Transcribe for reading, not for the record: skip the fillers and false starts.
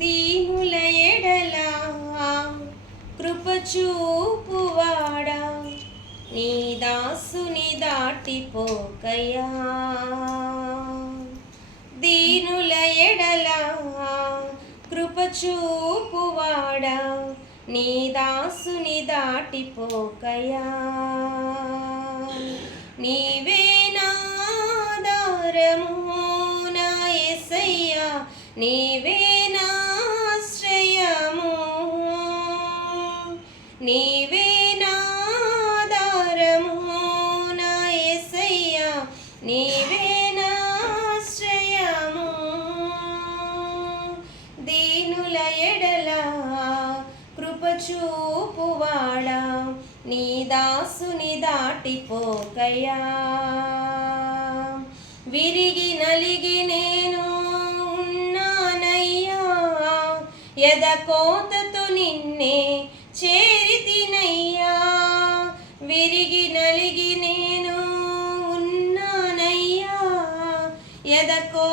దీనుల ఎడల కృప చూపువాడా, నీ దాసుని దాటిపోకయ్యా. దీనుల ఎడల కృప చూపువాడా, నీ దాసుని దాటిపోకయ్యా. నీవే నాధారము నా యేసయ్యా, నీవే నాశ్రయము, నీవే నాధారము నా యేసయ్యా, నీవే నాశ్రయము. దీనుల ఎడల కృప చూపువాడా, నీ దాసుని దాటిపోకయ్యా. విరిగి నలిగి నేను ఉన్నానయ్యా, ఎదకోతతో నిన్నే చేరితినయ్యా. విరిగి నలిగి నేను ఉన్నానయ్యా, ఎదకో